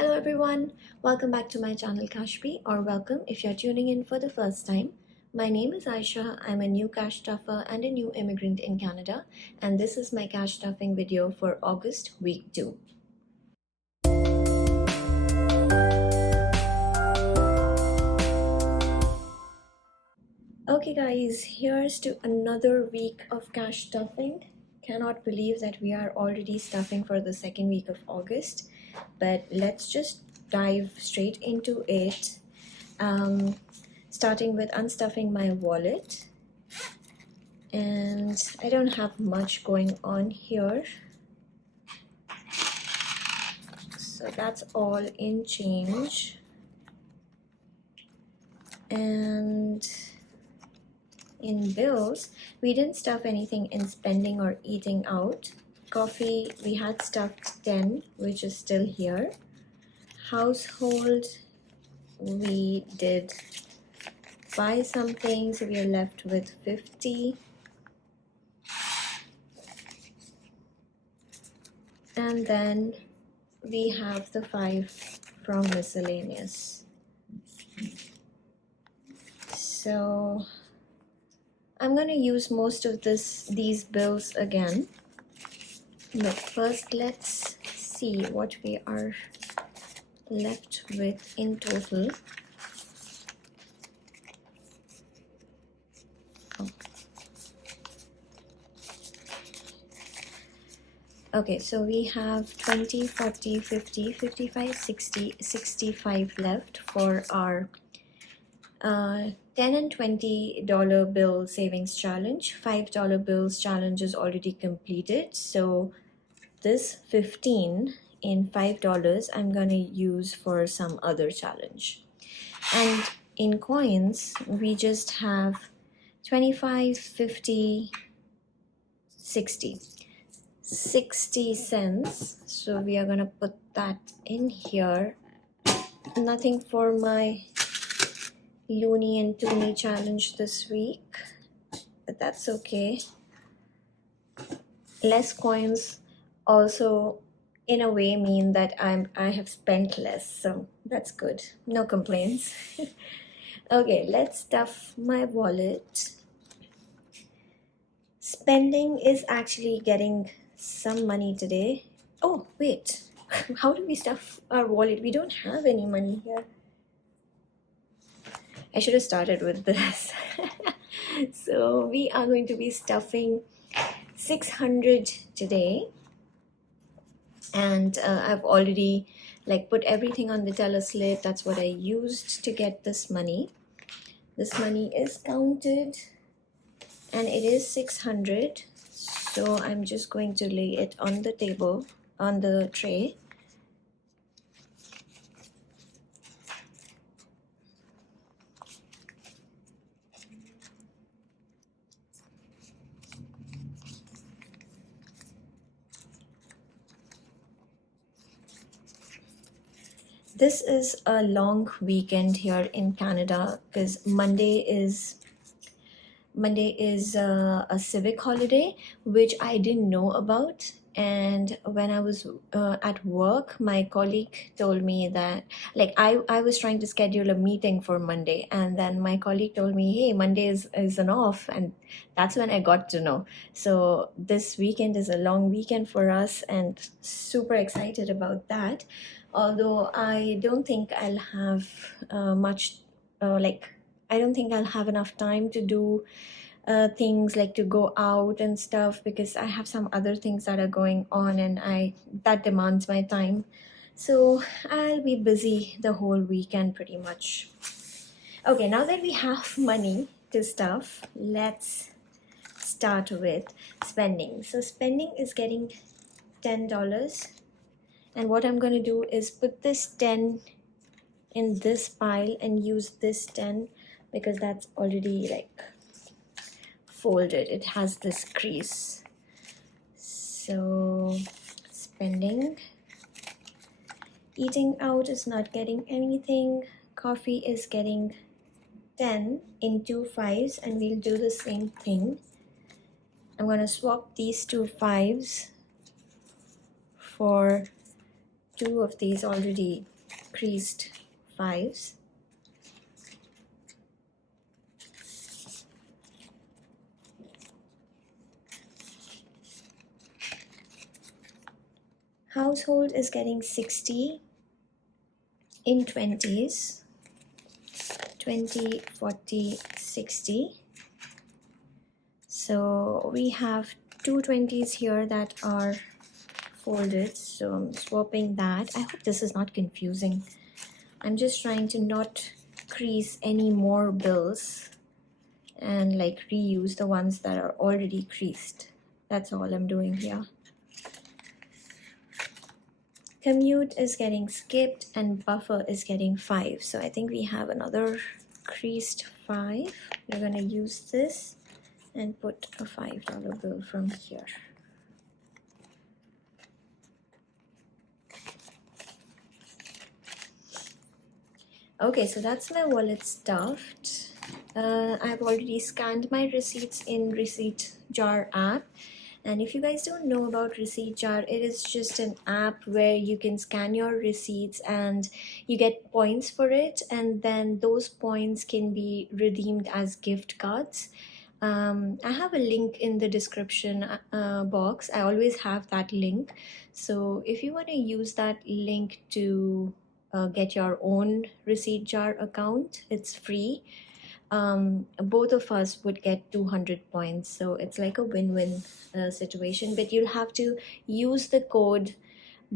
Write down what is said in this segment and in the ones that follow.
Hello everyone, welcome back to my channel CashBee, or welcome if you're tuning in for the first time. My name is Aisha. I'm a new cash stuffer and a new immigrant in Canada, and this is my cash stuffing video for August week 2. Okay guys, here's to another week of cash stuffing. Cannot believe that we are already stuffing for the second week of August, but let's just dive straight into it. Starting with unstuffing my wallet, and I don't have much going on here, so that's all in change. And in bills, we didn't stuff anything in spending or eating out. Coffee, we had stuffed 10, which is still here. Household, we did buy something, so we are left with 50. And then we have the 5 from miscellaneous. So I'm gonna use most of these bills again. But first let's see what we are left with in total. Okay, so we have 20, 40, 50, 55, 60, 65 left for our $10 and $20 bill savings challenge. $5 bills challenge is already completed, so this 15 in $5 I'm gonna use for some other challenge. And in coins, we just have 25, 50, 60 cents. So we are gonna put that in here. Nothing for my Looney and Toonie challenge this week, but that's okay. Less coins also in a way mean that I have spent less, so that's good. No complaints. Okay, let's stuff my wallet. Spending is actually getting some money today. Oh wait, how do we stuff our wallet? We don't have any money here. I should have started with this. So we are going to be stuffing 600 today, and I've already put everything on the teller slip. That's what I used to get this money. This money is counted and it is 600, so I'm just going to lay it on the table, on the tray. This is a long weekend here in Canada because Monday is a civic holiday, which I didn't know about. And when I was at work, my colleague told me that I was trying to schedule a meeting for Monday, and then my colleague told me, hey, Monday is an off, and that's when I got to know. So this weekend is a long weekend for us, and super excited about that. Although I don't think I'll have I don't think I'll have enough time to do things like to go out and stuff, because I have some other things that are going on, and that demands my time. So I'll be busy the whole weekend pretty much. Okay, now that we have money to stuff, let's start with spending. So spending is getting $10. And what I'm going to do is put this 10 in this pile and use this 10 because that's already folded. It has this crease. So spending. Eating out is not getting anything. Coffee is getting 10 in 2 5s, and we'll do the same thing. I'm going to swap these 2 5s for two of these already creased fives. Household is getting 60 in 20s, 20, 40, 60. So we have two 20s here that are folded, so I'm swapping that. I hope this is not confusing. I'm just trying to not crease any more bills and like reuse the ones that are already creased. That's all I'm doing here. Commute is getting skipped and buffer is getting 5. So I think we have another creased 5. We're gonna use this and put a $5 bill from here. Okay, so that's my wallet stuffed. I've already scanned my receipts in Receipt Jar app. And if you guys don't know about Receipt Jar, it is just an app where you can scan your receipts and you get points for it. And then those points can be redeemed as gift cards. I have a link in the description box. I always have that link. So if you want to use that link to get your own Receipt Jar account, it's free. Both of us would get 200 points, so it's like a win-win situation, but you'll have to use the code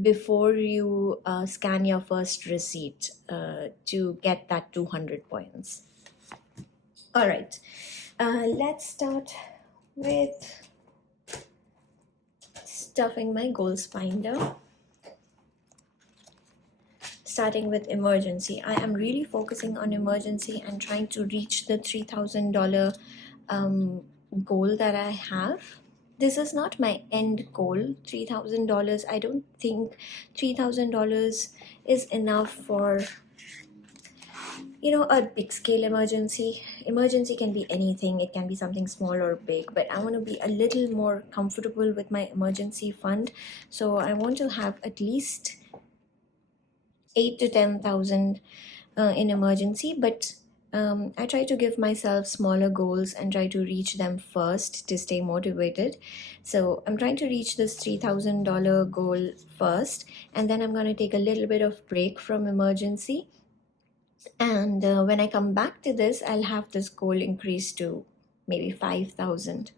before you scan your first receipt to get that 200 points. All right, let's start with stuffing my goals finder. Starting with emergency, I am really focusing on emergency and trying to reach the $3,000 goal that I have. This is not my end goal, $3,000. I don't think $3,000 is enough for, you know, a big scale emergency. Emergency can be anything. It can be something small or big, but I want to be a little more comfortable with my emergency fund. So I want to have at least 8 to 10,000 in emergency, but I try to give myself smaller goals and try to reach them first to stay motivated. So I'm trying to reach this $3,000 goal first, and then I'm going to take a little bit of break from emergency. And when I come back to this, I'll have this goal increase to maybe 5,000.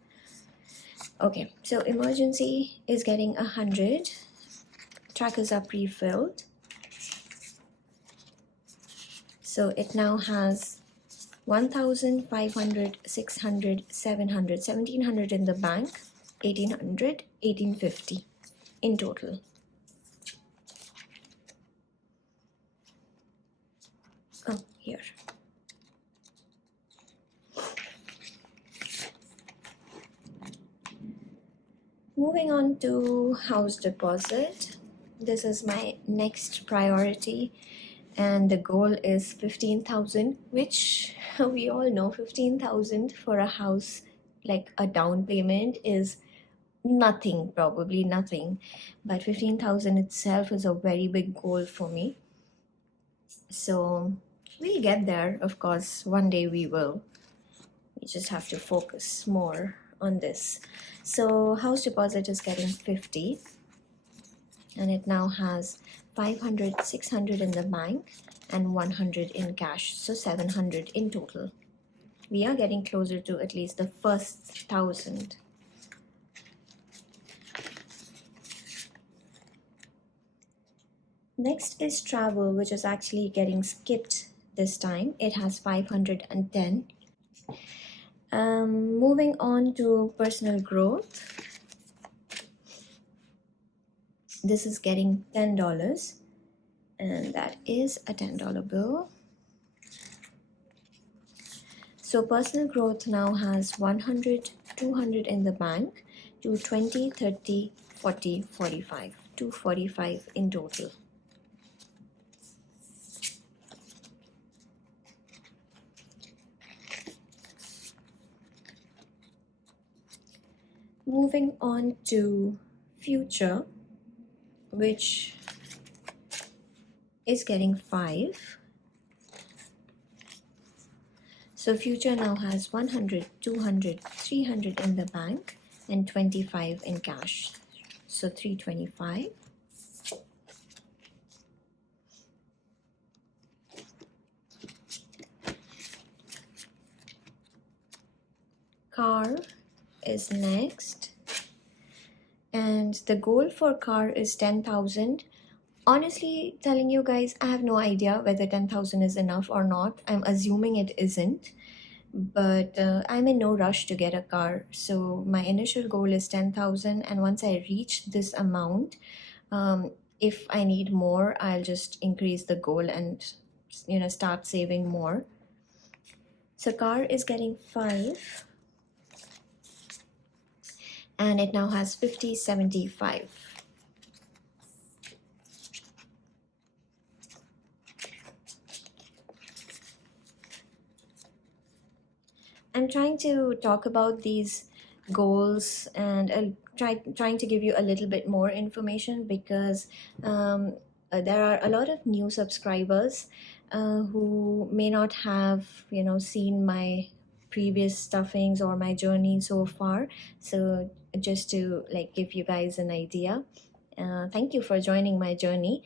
Okay, so emergency is getting 100. Trackers are pre-filled. So it now has 1,000, 500, 600, 700, 1,700 in the bank, 1,800, 1,850 in total. Oh, here. Moving on to house deposit. This is my next priority. And the goal is 15,000, which we all know 15,000 for a house, like a down payment, is nothing, probably nothing. But 15,000 itself is a very big goal for me. So we'll get there, of course. One day we will. We just have to focus more on this. So house deposit is getting 50. And it now has 500, 600 in the bank and 100 in cash, so 700 in total. We are getting closer to at least the first 1,000. Next is travel, which is actually getting skipped this time. It has 510. Moving on to personal growth. This is getting $10, and that is a $10 bill. So personal growth now has 100, 200 in the bank, to 20, 30, 40, 45, 245 in total. Moving on to future, which is getting 5. So future now has 100, 200, 300 in the bank and 25 in cash. So 325. Car is next. And the goal for car is 10,000. Honestly telling you guys, I have no idea whether 10,000 is enough or not. I'm assuming it isn't. But I'm in no rush to get a car. So my initial goal is 10,000. And once I reach this amount, if I need more, I'll just increase the goal and start saving more. So car is getting 5. And it now has 50, 75. I'm trying to talk about these goals and trying to give you a little bit more information because there are a lot of new subscribers who may not have seen my previous stuffings or my journey so far. So just to give you guys an idea, thank you for joining my journey.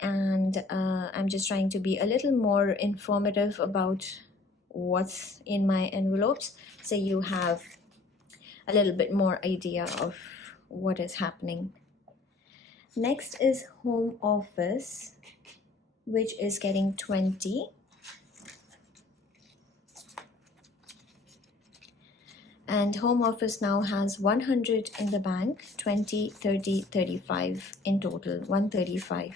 And I'm just trying to be a little more informative about what's in my envelopes so you have a little bit more idea of what is happening. Next is home office, which is getting 20. And home office now has 100 in the bank, 20, 30, 35 in total, 135.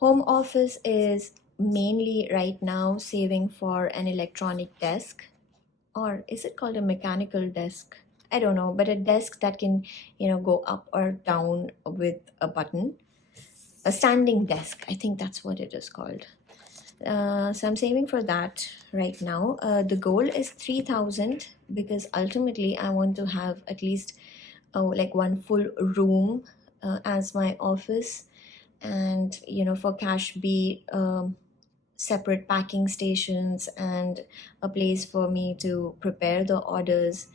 Home office is mainly right now saving for an electronic desk, or is it called a mechanical desk? I don't know, but a desk that can go up or down with a button. A standing desk, I think that's what it is called. So I'm saving for that right now. The goal is 3,000 because ultimately I want to have at least one full room as my office. And for CashBee, separate packing stations and a place for me to prepare the orders,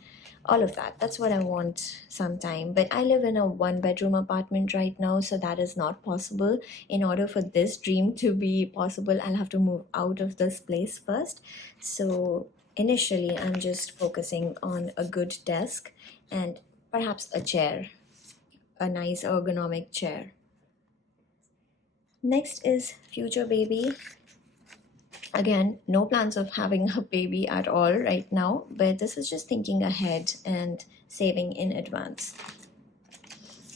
all of that. That's what I want sometime. But I live in a 1-bedroom apartment right now, so that is not possible. In order for this dream to be possible, I'll have to move out of this place first. So initially I'm just focusing on a good desk and perhaps a chair, a nice ergonomic chair. Next is future baby. Again, no plans of having a baby at all right now, but this is just thinking ahead and saving in advance.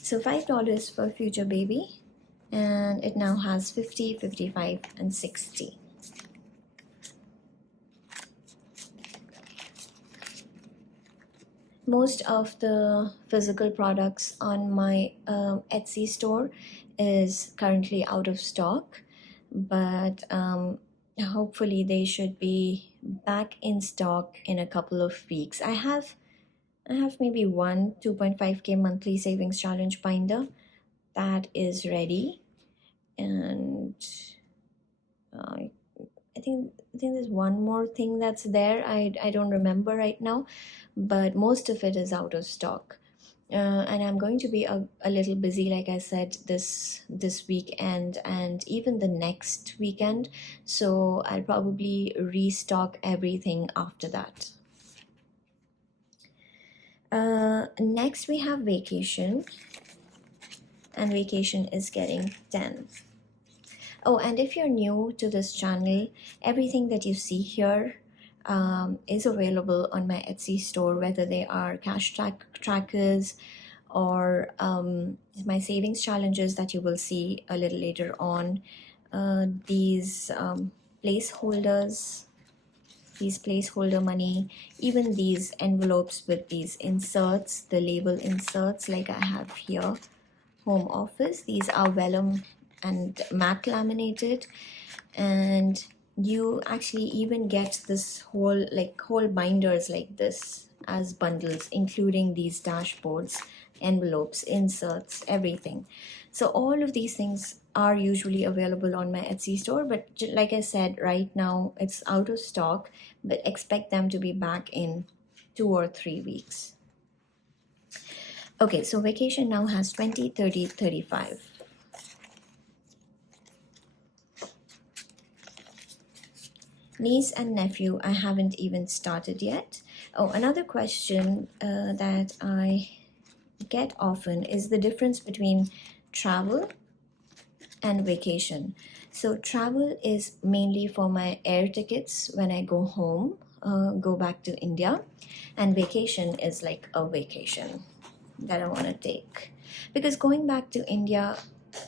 So $5 for future baby, and it now has 50, 55, and 60. Most of the physical products on my Etsy store is currently out of stock, but hopefully they should be back in stock in a couple of weeks. I have maybe one 2.5K monthly savings challenge binder that is ready, and I think there's one more thing that's there. I don't remember right now, but most of it is out of stock. And I'm going to be a little busy, like I said, this weekend and even the next weekend. So I'll probably restock everything after that. Next we have vacation, and vacation is getting 10. Oh, and if you're new to this channel, everything that you see here is available on my Etsy store, whether they are cash trackers or my savings challenges that you will see a little later on. These placeholders, these placeholder money, even these envelopes with these inserts, the label inserts like I have here. Home office, these are vellum and matte laminated, and you actually even get this whole binders like this as bundles, including these dashboards, envelopes, inserts, everything. So all of these things are usually available on my Etsy store, but like I said, right now it's out of stock, but expect them to be back in 2 or 3 weeks. Okay, so vacation now has 20, 30, 35. Niece and nephew, I haven't even started yet. Oh, another question that I get often is the difference between travel and vacation. So travel is mainly for my air tickets when I go home, go back to India, and vacation is like a vacation that I want to take. Because going back to India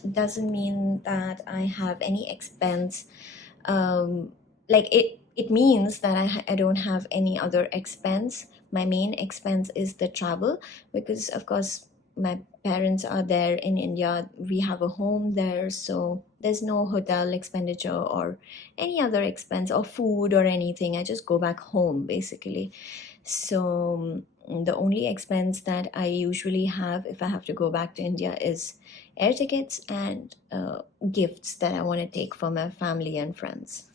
doesn't mean that I have any expense. Like it means that I don't have any other expense. My main expense is the travel, because of course my parents are there in India, we have a home there, so there's no hotel expenditure or any other expense or food or anything. I just go back home basically. So the only expense that I usually have if I have to go back to India is air tickets and gifts that I want to take for my family and friends.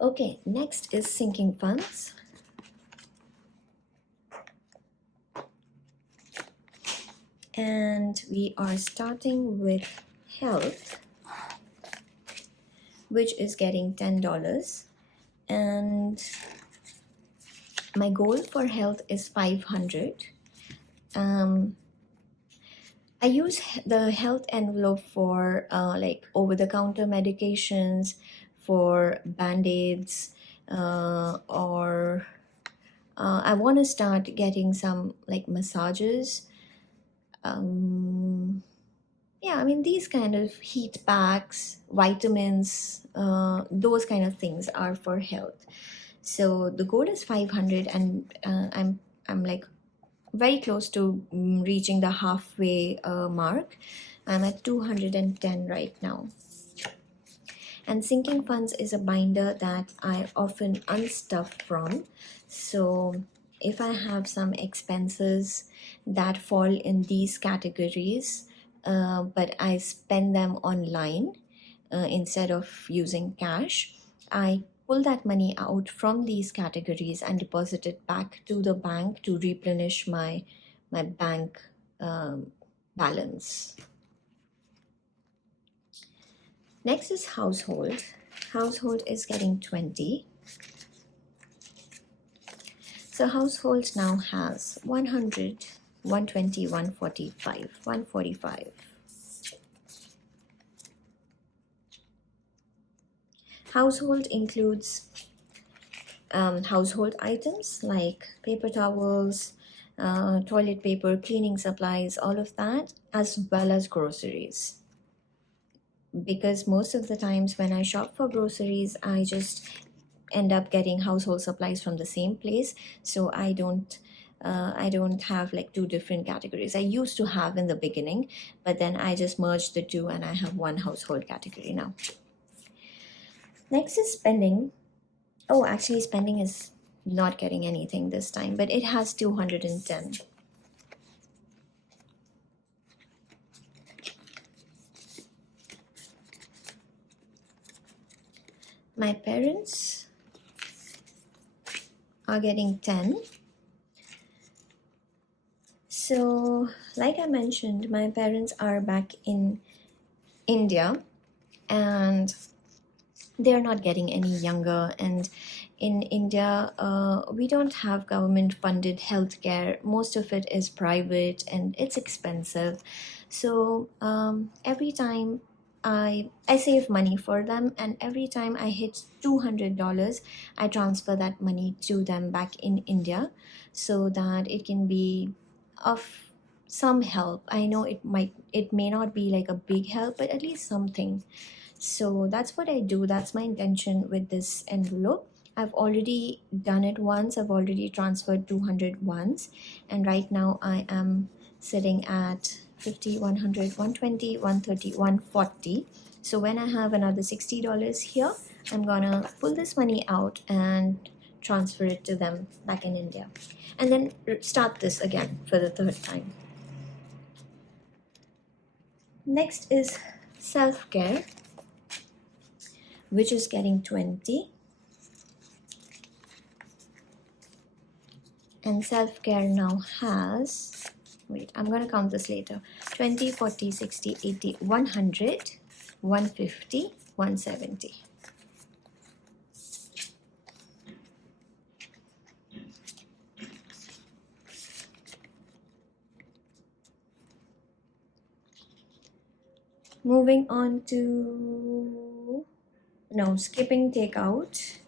Okay, next is sinking funds. And we are starting with health, which is getting $10. And my goal for health is 500. I use the health envelope for like over-the-counter medications, for band-aids, or I want to start getting some like massages. Yeah, I mean, these kind of heat packs, vitamins, those kind of things are for health. So the goal is 500, and I'm like very close to reaching the halfway mark. I'm at 210 right now. And sinking funds is a binder that I often unstuff from. So if I have some expenses that fall in these categories, but I spend them online instead of using cash, I pull that money out from these categories and deposit it back to the bank to replenish my bank balance. Next is household. Household is getting 20. So household now has 100, 120, 145, 145. Household includes household items like paper towels, toilet paper, cleaning supplies, all of that, as well as groceries. Because most of the times when I shop for groceries, I just end up getting household supplies from the same place. So I don't have like two different categories. I used to have in the beginning, but then I just merged the two and I have one household category now. Next is spending. Oh, actually spending is not getting anything this time, but it has 210. My parents are getting 10. So like I mentioned, my parents are back in India and they're not getting any younger, and in India we don't have government funded healthcare. Most of it is private and it's expensive. So every time I save money for them, and every time I hit $200, I transfer that money to them back in India so that it can be of some help. I know it may not be like a big help, but at least something. So that's what I do. That's my intention with this envelope. I've already done it once. I've already transferred 200 once. And right now I am sitting at 50, 100, 120, 130, 140. So when I have another $60 here, I'm gonna pull this money out and transfer it to them back in India. And then start this again for the third time. Next is self-care, which is getting 20. And self-care now has, wait, I'm gonna count this later, 20, 40, 60, 80, 100, 150, 170. Moving on to, no, skipping takeout.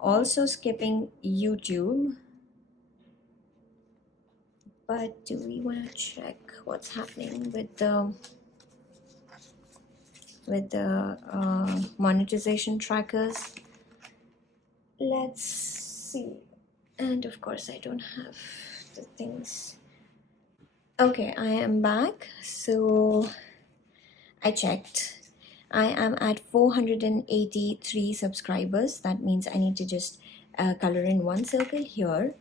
Also skipping YouTube. But do we want to check what's happening with the monetization trackers? Let's see. And of course I don't have the things. Okay, I am back. So I checked. I am at 483 subscribers. That means I need to just color in one circle here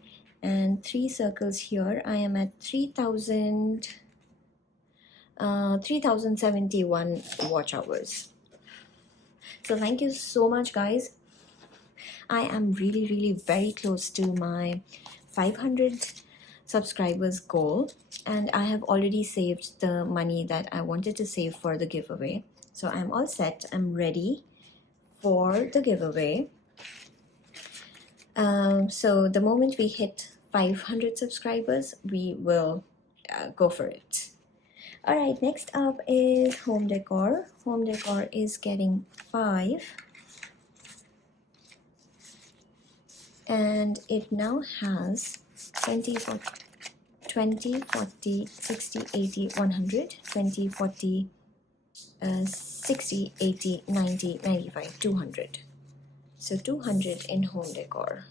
and 3 circles here. I am at 3071 watch hours. So thank you so much, guys. I am really very close to my 500 subscribers goal, and I have already saved the money that I wanted to save for the giveaway. So I'm all set. I'm ready for the giveaway. So the moment we hit 500 subscribers, we will go for it. All right, next up is home decor. Home decor is getting 5. And it now has 20, 40, 60, 80, 100, 20, 40, 60, 80, 90, 95, 200. So 200 in home decor.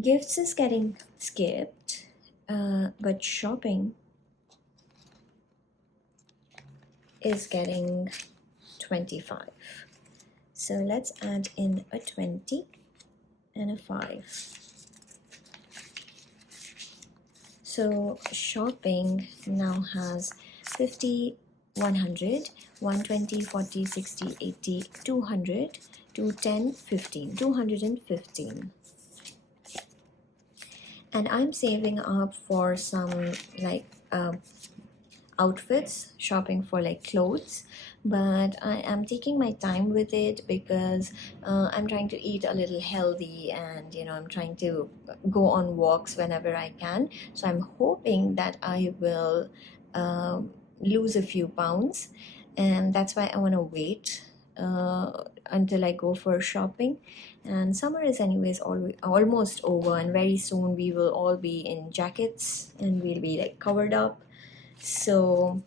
Gifts is getting skipped, but shopping is getting 25. So let's add in a 20 and a 5. So shopping now has 50, 100, 120, 40, 60, 80, 200, 210, 15, 215. And I'm saving up for some like outfits, shopping for like clothes, but I am taking my time with it because I'm trying to eat a little healthy, and I'm trying to go on walks whenever I can. So I'm hoping that I will lose a few pounds, and that's why I want to wait until I go for shopping. And summer is anyways almost over, and very soon we will all be in jackets and we'll be like covered up. So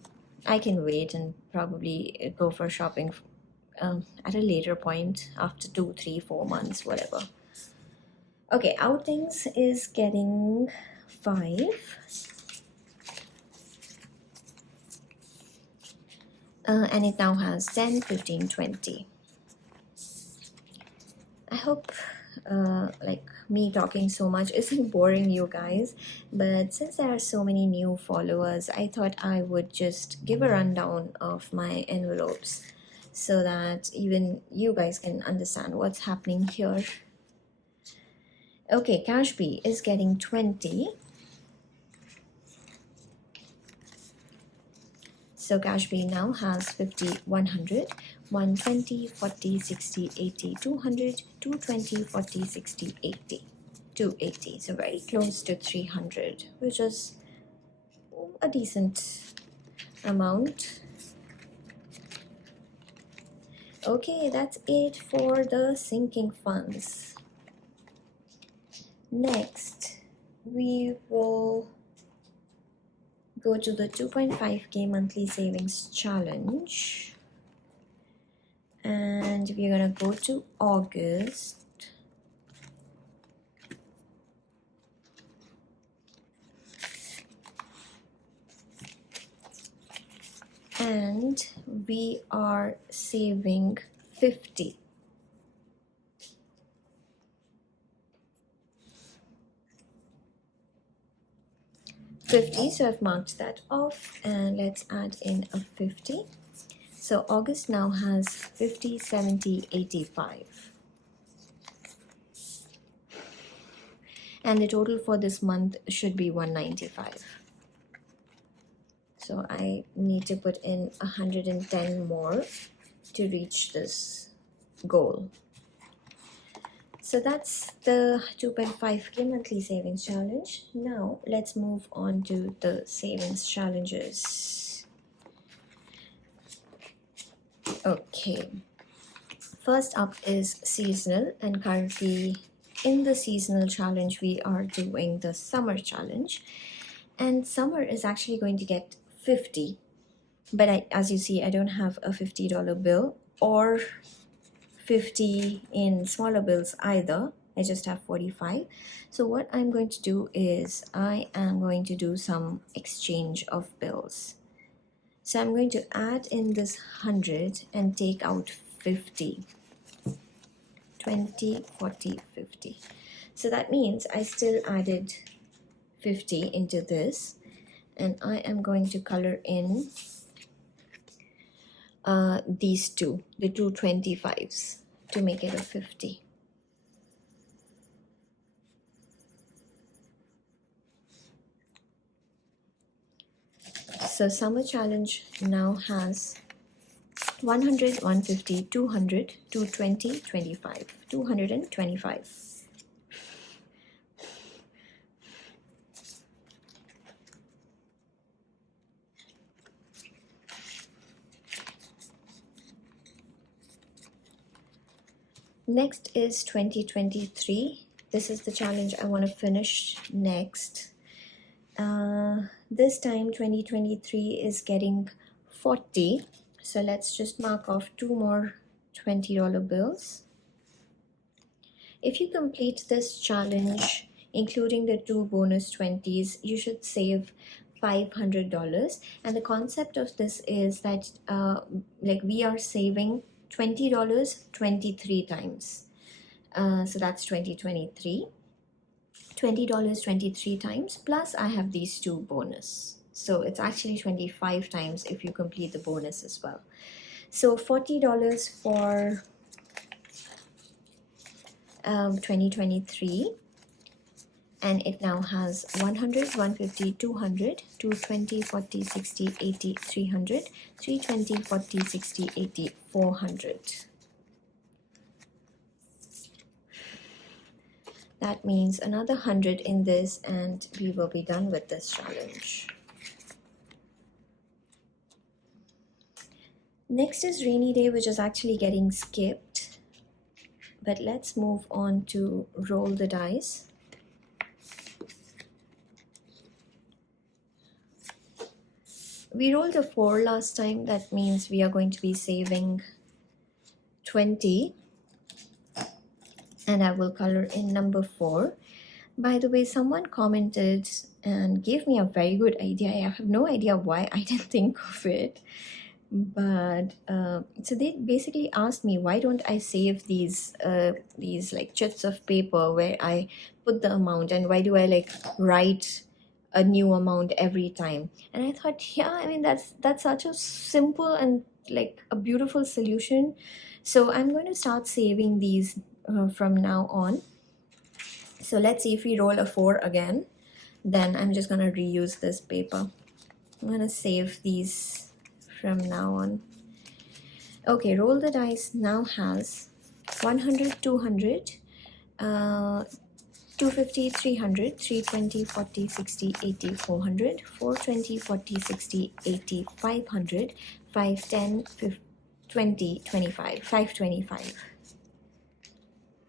I can wait and probably go for shopping at a later point after 2, 3, 4 months, whatever. Okay, outings is getting 5. And it now has 10, 15, 20. I hope like me talking so much isn't boring you guys, but since there are so many new followers, I thought I would just give a rundown of my envelopes so that even you guys can understand what's happening here. Okay, CashBee is getting 20. So CashBee now has 50, 100, 120, 40, 60, 80, 200, 220, 40, 60, 80, 280. So very close to 300, which is a decent amount. Okay, that's it for the sinking funds. Next, we will go to the 2.5k monthly savings challenge, and we're gonna go to August. And we are saving 50. 50, so I've marked that off, and let's add in a 50. So August now has 50, 70, 85. And the total for this month should be 195. So I need to put in 110 more to reach this goal. So that's the 2.5k monthly savings challenge. Now let's move on to the savings challenges. Okay, first up is seasonal, and currently in the seasonal challenge we are doing the summer challenge, and summer is actually going to get 50, but as you see, I don't have a $50 bill or 50 in smaller bills either. I just have 45. So what I'm going to do is I am going to do some exchange of bills. So I'm going to add in this 100 and take out 50. 20, 40, 50. So that means I still added 50 into this, and I am going to color in these two, the two 25s, to make it a 50. So summer challenge now has 100, 150, 200, 220, 25, 225. Next is 2023. This is the challenge I want to finish next. This time 2023 is getting 40. So let's just mark off two more $20 bills. If you complete this challenge, including the two bonus 20s, you should save $500. And the concept of this is that like we are saving $20 23 times. So that's 2023. $20 23 times, plus I have these two bonus. So it's actually 25 times if you complete the bonus as well. So $40 for 2023, and it now has 100, 150, 200, 220, 40, 60, 80, 300, 320, 40, 60, 80, 400. That means another 100 in this, and we will be done with this challenge. Next is rainy day, which is actually getting skipped. But let's move on to roll the dice. We rolled a 4 last time. That means we are going to be saving 20. And I will color in number 4. By the way, someone commented and gave me a very good idea. I have no idea why I didn't think of it. But so they basically asked me, why don't I save these like chits of paper where I put the amount, and why do I like write a new amount every time? And I thought, yeah, I mean that's such a simple and like a beautiful solution. So I'm going to start saving these from now on. So let's see, if we roll a 4 again, then I'm just going to reuse this paper. I'm going to save these from now on. Okay, roll the dice now has 100, 200, 250, 300, 320, 40, 60, 80, 400, 420, 40, 60, 80, 500, 510, 50, 20, 25, 525.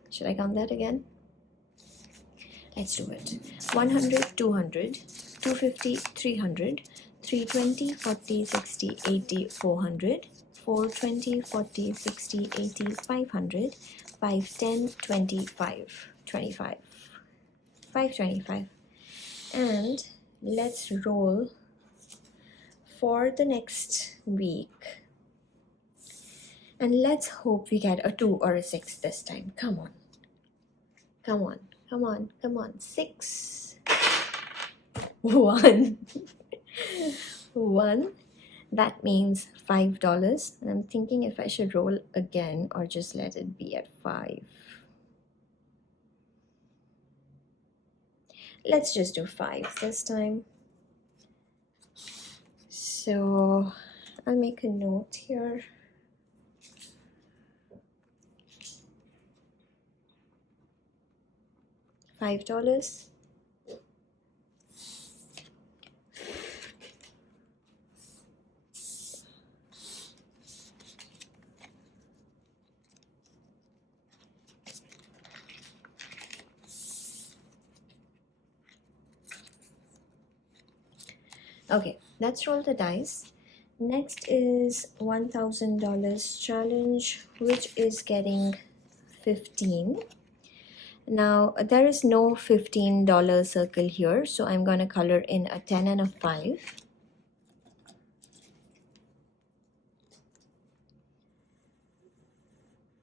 Should I count that again? Let's do it. 100, 200, 250, 300, 320, 40, 60, 80, 400, 420, 40, 60, 80, 500, 510, 25, 25, 525. And let's roll for the next week. And let's hope we get a 2 or a 6 this time. Come on. Come on. Come on. Come on. 6. one. One. That means $5. And I'm thinking if I should roll again or just let it be at 5. Let's just do 5 this time. So I'll make a note here. $5. Okay, let's roll the dice. Next is $1,000 challenge, which is getting 15. Now there is no $15 circle here, so I'm going to color in a 10 and a 5.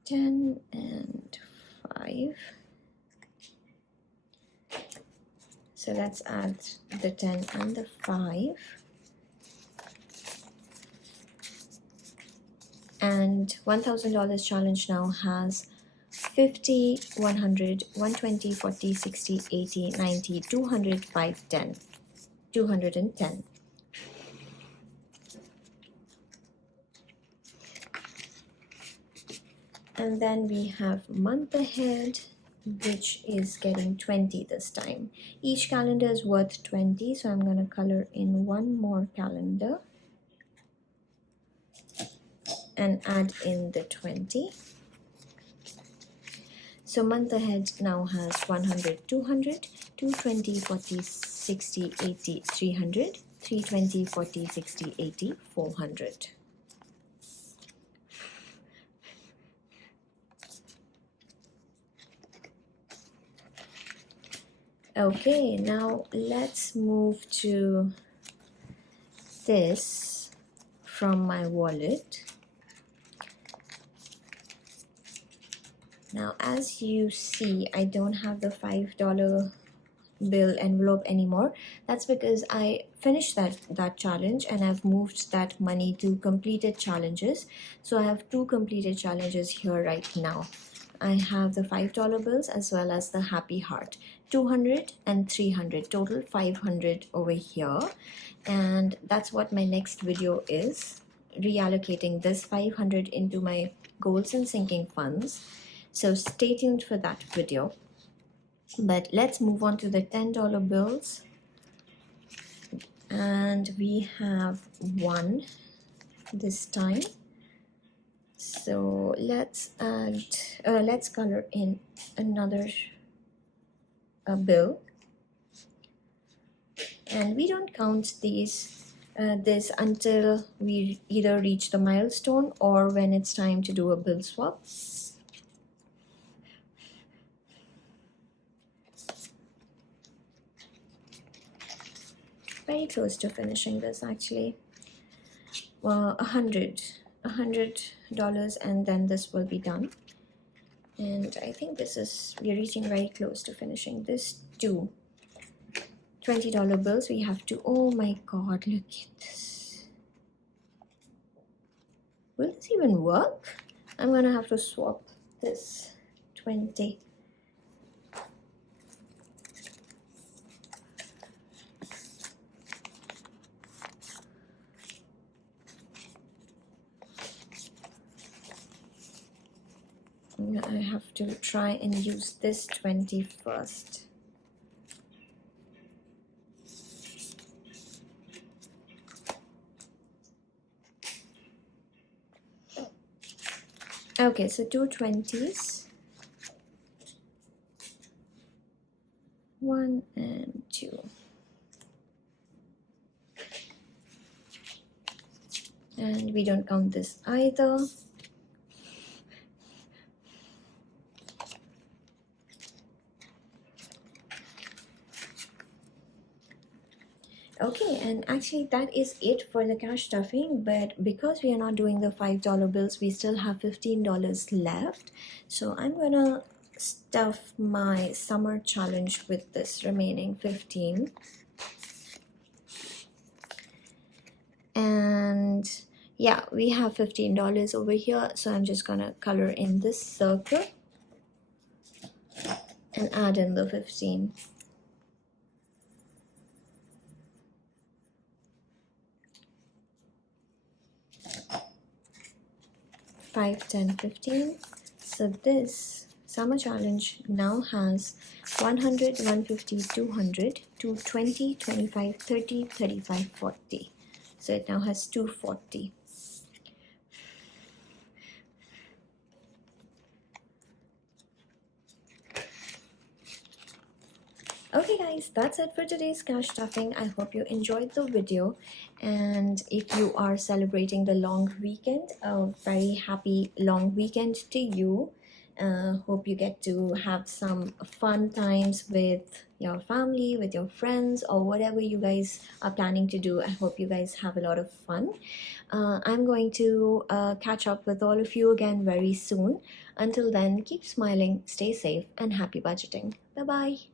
$10 and 5. So let's add the 10 and the 5. And $1,000 challenge now has 50, 100, 120, 40, 60, 80, 90, 200, 5, 10. 210. And then we have month ahead, which is getting 20 this time. Each calendar is worth 20, so I'm going to color in one more calendar and add in the 20. So month ahead now has 100, 200, 220, 40, 60, 80, 300, 320, 40, 60, 80, 400. Okay, now let's move to this from my wallet. Now, as you see, I don't have the $5 bill envelope anymore. That's because I finished that challenge and I've moved that money to completed challenges. So I have 2 completed challenges here right now. I have the $5 bills as well as the happy heart. 200 and 300, total 500 over here. And that's what my next video is, reallocating this 500 into my goals and sinking funds. So stay tuned for that video. But let's move on to the $10 bills. And we have 1 this time. So let's color in another bill. And we don't count this until we either reach the milestone or when it's time to do a bill swap. Very close to finishing this actually. Well, $100 and then this will be done. And I think we're reaching very close to finishing this too. $20 bills, we have to, oh my god, look at this. Will this even work? I'm gonna have to swap this 20. I have to try and use this 20 first. Okay, so 2 20s. 1 and 2. And we don't count this either. Okay, and actually that is it for the cash stuffing, but because we are not doing the $5 bills, we still have $15 left. So I'm gonna stuff my summer challenge with this remaining 15. And yeah, we have $15 over here, so I'm just gonna color in this circle and add in the 15. 5, 10, 15. So this summer challenge now has 100, 150, 200, 220, 25, 30, 35, 40. So it now has 240. Okay guys, that's it for today's cash stuffing. I hope you enjoyed the video, and if you are celebrating the long weekend, a very happy long weekend to you. Hope you get to have some fun times with your family, with your friends, or whatever you guys are planning to do. I hope you guys have a lot of fun. I'm going to catch up with all of you again very soon. Until then, keep smiling, stay safe, and happy budgeting. Bye bye.